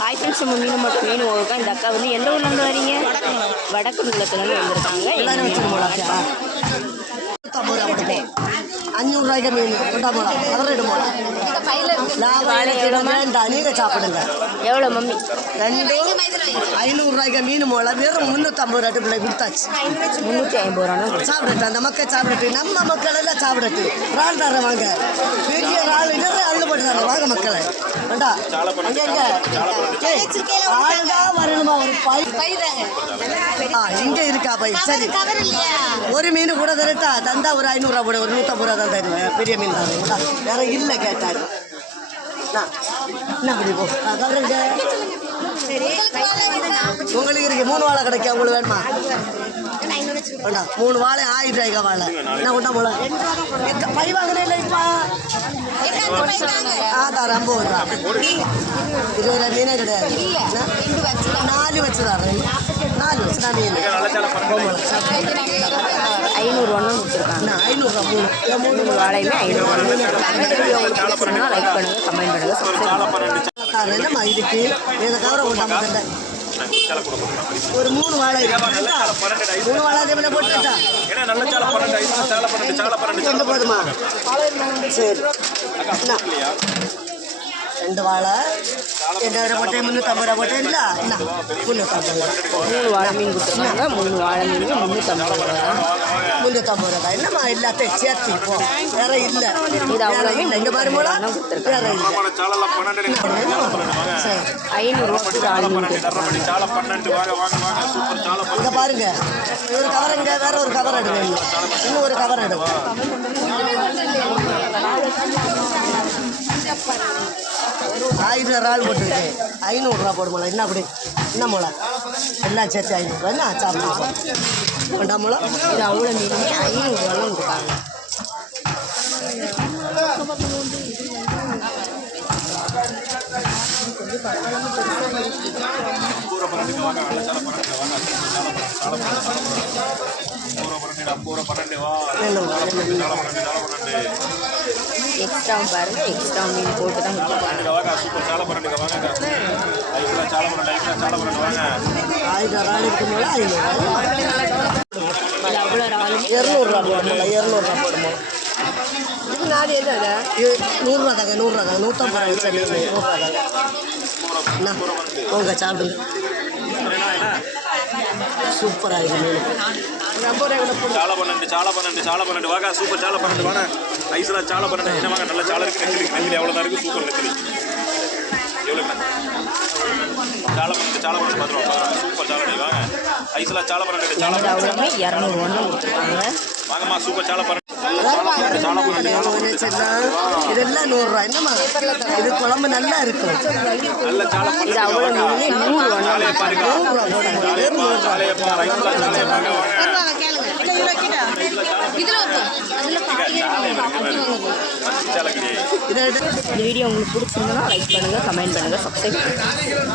Hi friends, நம்ம மீன் okay. இந்த அக்கா வந்து எந்த ஊர்லேருந்து வரீங்க? வடக்கு நிலத்துலேருந்து வந்திருக்காங்க. 500 ரூபாய்க்கு மீன் கொண்டா போலாம், கவரேடு போலாம். நீங்கள் சாப்பிடுங்க. எவ்வளோ மம்மி? 500 ரூபாய்க்கு மீன் போல வெறும் 350 ரூபாய் பிள்ளை கொடுத்தாச்சு. 350 ரூபா சாப்பிடட்டு, அந்த மக்கள் சாப்பிடட்டு, நம்ம மக்கள் எல்லாம் சாப்பிடட்டு. இறால் தர வாங்க, பெரிய இறால் நிறைய அள்ளுபட்டு தர வாங்க மக்களை. வேண்டா ஆளுதான் வரணுமா? ஒரு இங்கே இருக்கா பை? சரி, ஒரு மீன் கூட தரட்டா தந்தா ஒரு 500 ரூபா போட, ஒரு 150 ரூபா தான் தருவேன். பெரிய மீன் தான் வேற இல்லை கேட்டாரு. என்ன பண்ணி போ கவருங்க. உங்களுக்கு இருக்கு 3 வாழை கிடைக்கும். உங்களுக்கு வேணுமா? வேண்டா, 3 வாழை 1000 ரூபாய்க்கு வாழை. என்ன கொண்டா போல பை வாங்கினே இல்லை இப்பா. ஆதார் 50 ரூபா. 20 மீனே கிடையாது. 4 வச்சு தரேன். 4 வச்சு தான் மீன் 500 ரூபா கொடுத்துருக்காங்க. 500 ரூபா 3 வாழையுமே 500 ரூபா கொடுத்துருக்காங்க. லைக் பண்ணுங்க, கமெண்ட் பண்ணுங்க, சப்ஸ்கிரைப் என்னம்மா இதுக்கு இதை கவரை கொண்டாங்க. ஒரு 3 வாழை 3 வாழை அதே போட்டுட்டா கொண்டு போதுமா? சரி, 2 வாழை 2000 போட்டேன், 350 ரூபா போட்டேன். இல்லை என்ன 350 3 வாழை மீன் கொடுத்துருக்காங்க. 3 வாழை மீன் 350 ரூபா. 350 ரூபா. என்னம்மா எல்லாத்தையும் சேர்த்து இப்போ வேற இல்லை. இது அவ்வளோ மீன் இங்கே பாருமோல வேற இல்லை. 500 ரூபா ஆள் மீன் கொடுத்துருக்காங்க. இங்கே பாருங்க, ஒரு கவர் இங்கே வேற ஒரு கவர் எடுங்க. இன்னும் ஒரு கவர் எடுங்க. 1000 இறால் போட்டுருக்கேன். 500 ரூபா போடுமோல. என்ன அப்படி என்ன மூளை எல்லாம் சேர்த்து 500 ரூபா. என்ன சாப்பிடுவோம் கொண்டா மூலம். இது அவ்வளோ மீன் 500 ரூபாலாம் கொடுப்பாங்க. எக்ஸ்ட்ரா பாருங்க, எக்ஸ்ட்ரா மீன் போட்டு தான் கொடுத்துருக்காங்க. 1000 இறால் இருக்கும்போது 500 அவ்வளோ ராலு 200 ரூபா போடுமோல. 200 ரூபா போடுமோ. இது நாடு எது? அது 100 ரூபா தாங்க. 100 ரூபா தாங்க. 150 ரூபா வச்சு 100 ரூபா தாங்க. என்ன போங்க சாப்பிடுங்க. சூப்பராக இருக்கு மீன். చాలా పన్నెండు బాగా సూపర్ చాలా పన్నెండు వాన ఐసులా చాలా పన్నెండు என்ன வாங்க நல்ல சால இருக்கு. நெத்திலி எவ்வளோ தான் இருக்கு. சூப்பர் நெத்திலி எவ்வளோ చాలా పన్నెండు பாத்துருவோம். சூப்பர் சாலடி வாங்க. ஐசுலா చాలా பன்னெண்டு చాలా 200 ரூபா கொடுத்துருக்காங்க. வாங்கம்மா சூப்பர் చాలా பன்னெண்டு இதெல்லாம் 100 ரூபா. என்னம்மா இது குழம்பு நல்லா இருக்கும். நல்ல చాలా இது அவ்வளோ மீன் 100 ரூபா இந்த வீடியோ உங்களுக்கு பிடிச்சிருந்தா லைக் பண்ணுங்க, கமெண்ட் பண்ணுங்க, சப்ஸ்கிரைப் பண்ணுங்க.